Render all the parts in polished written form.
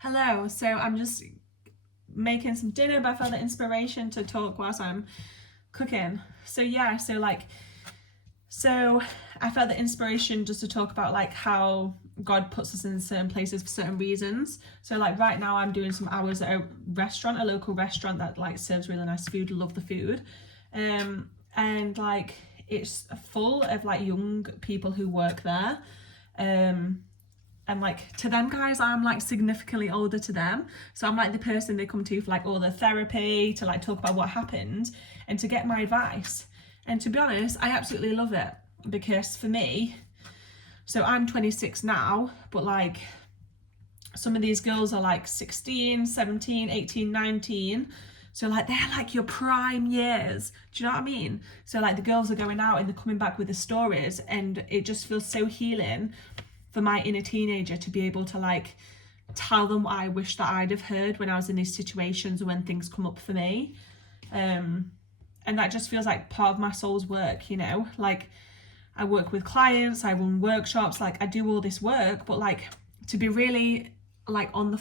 Hello, so I'm just making some dinner, but I felt the inspiration to talk whilst I'm cooking. So I felt the inspiration just to talk about like how God puts us in certain places for certain reasons. So like right now I'm doing some hours at a local restaurant that like serves really nice food. Love the food. And like it's full of like young people who work there. And like to them guys, I'm like significantly older to them, so I'm like the person they come to for like all the therapy, to like talk about what happened and to get my advice. And to be honest, I absolutely love it, because for me, so I'm 26 now, but like some of these girls are like 16, 17, 18, 19. So like they're like your prime years. Do you know what I mean? So like the girls are going out and they're coming back with the stories, and it just feels so healing for my inner teenager to be able to like tell them what I wish that I'd have heard when I was in these situations, when things come up for me. And that just feels like part of my soul's work, you know? Like I work with clients, I run workshops, like I do all this work, but like to be really like on the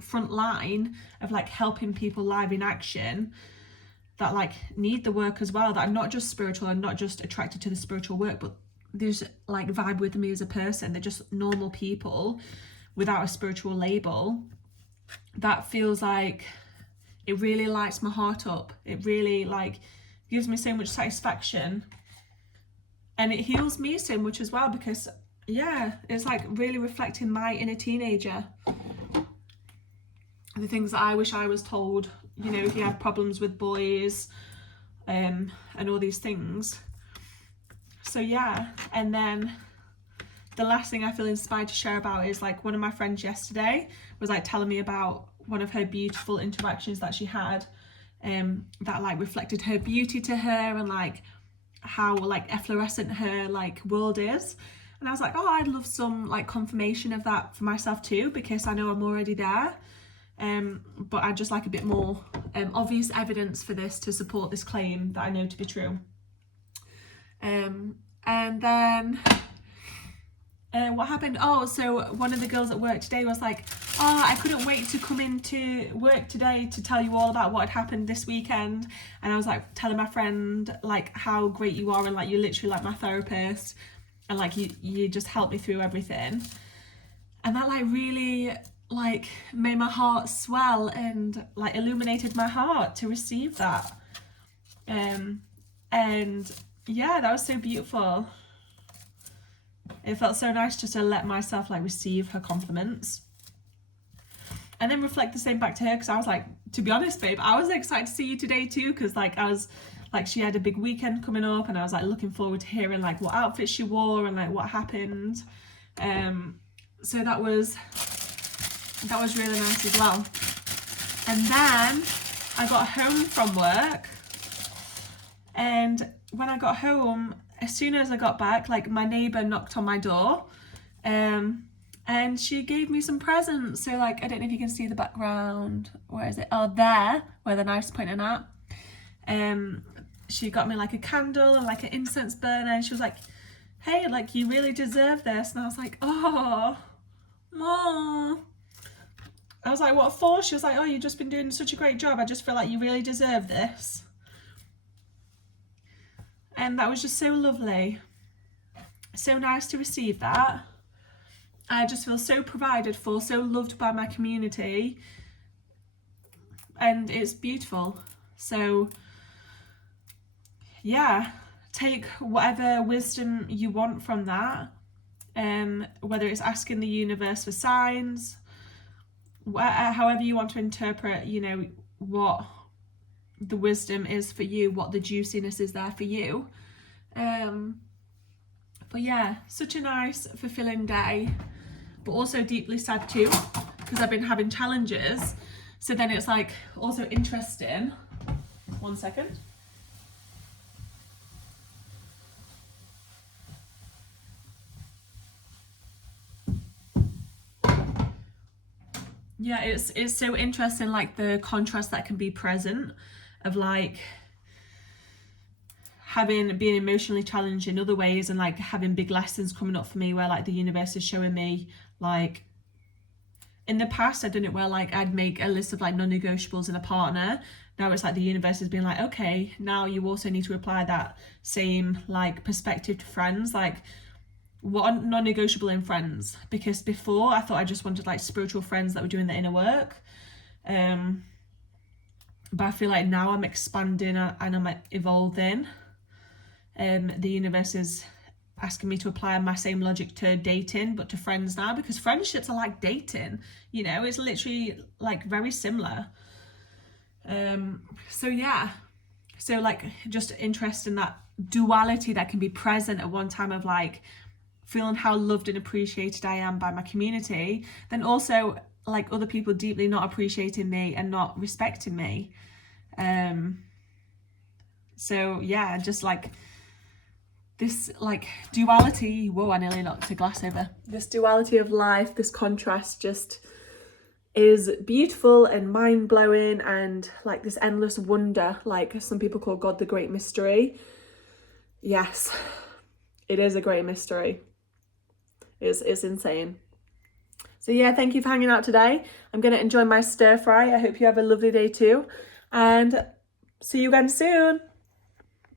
front line of like helping people live in action that like need the work as well, that are not just spiritual and not just attracted to the spiritual work, but there's like vibe with me as a person. They're just normal people without a spiritual label. That feels like it really lights my heart up. It really like gives me so much satisfaction, and it heals me so much as well, because yeah, it's like really reflecting my inner teenager, the things that I wish I was told, you know, if you have problems with boys, and all these things. So yeah, and then the last thing I feel inspired to share about is like one of my friends yesterday was like telling me about one of her beautiful interactions that she had, that like reflected her beauty to her, and like how like efflorescent her like world is. And I was like, oh, I'd love some like confirmation of that for myself too, because I know I'm already there. But I'd just like a bit more obvious evidence for this to support this claim that I know to be true. And then what happened? Oh, so one of the girls at work today was like, oh, I couldn't wait to come into work today to tell you all about what had happened this weekend. And I was like telling my friend like how great you are, and like you're literally like my therapist, and like you just helped me through everything. And that like really like made my heart swell and like illuminated my heart to receive that. And yeah, that was so beautiful. It felt so nice just to let myself like receive her compliments and then reflect the same back to her, because I was like, to be honest babe, I was excited to see you today too, because like I was like, she had a big weekend coming up, and I was like looking forward to hearing like what outfit she wore and like what happened. So that was really nice as well. And then I got home from work, and when I got home, as soon as I got back, like my neighbour knocked on my door, and she gave me some presents. So like, I don't know if you can see the background. Where is it? Oh, there, where the knife's pointing at. She got me like a candle and like an incense burner, and she was like, hey, like you really deserve this. And I was like, oh, Mom. I was like, what for? She was like, oh, you've just been doing such a great job. I just feel like you really deserve this. And that was just so lovely. So nice to receive that. I just feel so provided for, so loved by my community. And it's beautiful. So yeah, take whatever wisdom you want from that. Whether it's asking the universe for signs, however you want to interpret, you know, what the wisdom is for you, what the juiciness is there for you. But yeah, such a nice, fulfilling day, but also deeply sad too, because I've been having challenges. So then it's like also interesting. 1 second. Yeah, it's so interesting, like the contrast that can be present of like being emotionally challenged in other ways, and like having big lessons coming up for me where like the universe is showing me like in the past I'd done it where like I'd make a list of like non-negotiables in a partner. Now it's like the universe has been like, okay, now you also need to apply that same like perspective to friends. Like, what are non-negotiable in friends? Because before I thought I just wanted like spiritual friends that were doing the inner work. But I feel like now I'm expanding and I'm evolving. The universe is asking me to apply my same logic to dating, but to friends now, because friendships are like dating, you know, it's literally like very similar. So yeah, so like just interest in that duality that can be present at one time of like feeling how loved and appreciated I am by my community, then also like other people deeply not appreciating me and not respecting me. So yeah, just like this like duality, whoa, I nearly knocked a glass over. This duality of life, this contrast just is beautiful and mind-blowing, and like this endless wonder, like some people call God the great mystery. Yes, it is a great mystery. It's insane. So yeah, thank you for hanging out today. I'm going to enjoy my stir fry. I hope you have a lovely day too, and see you again soon.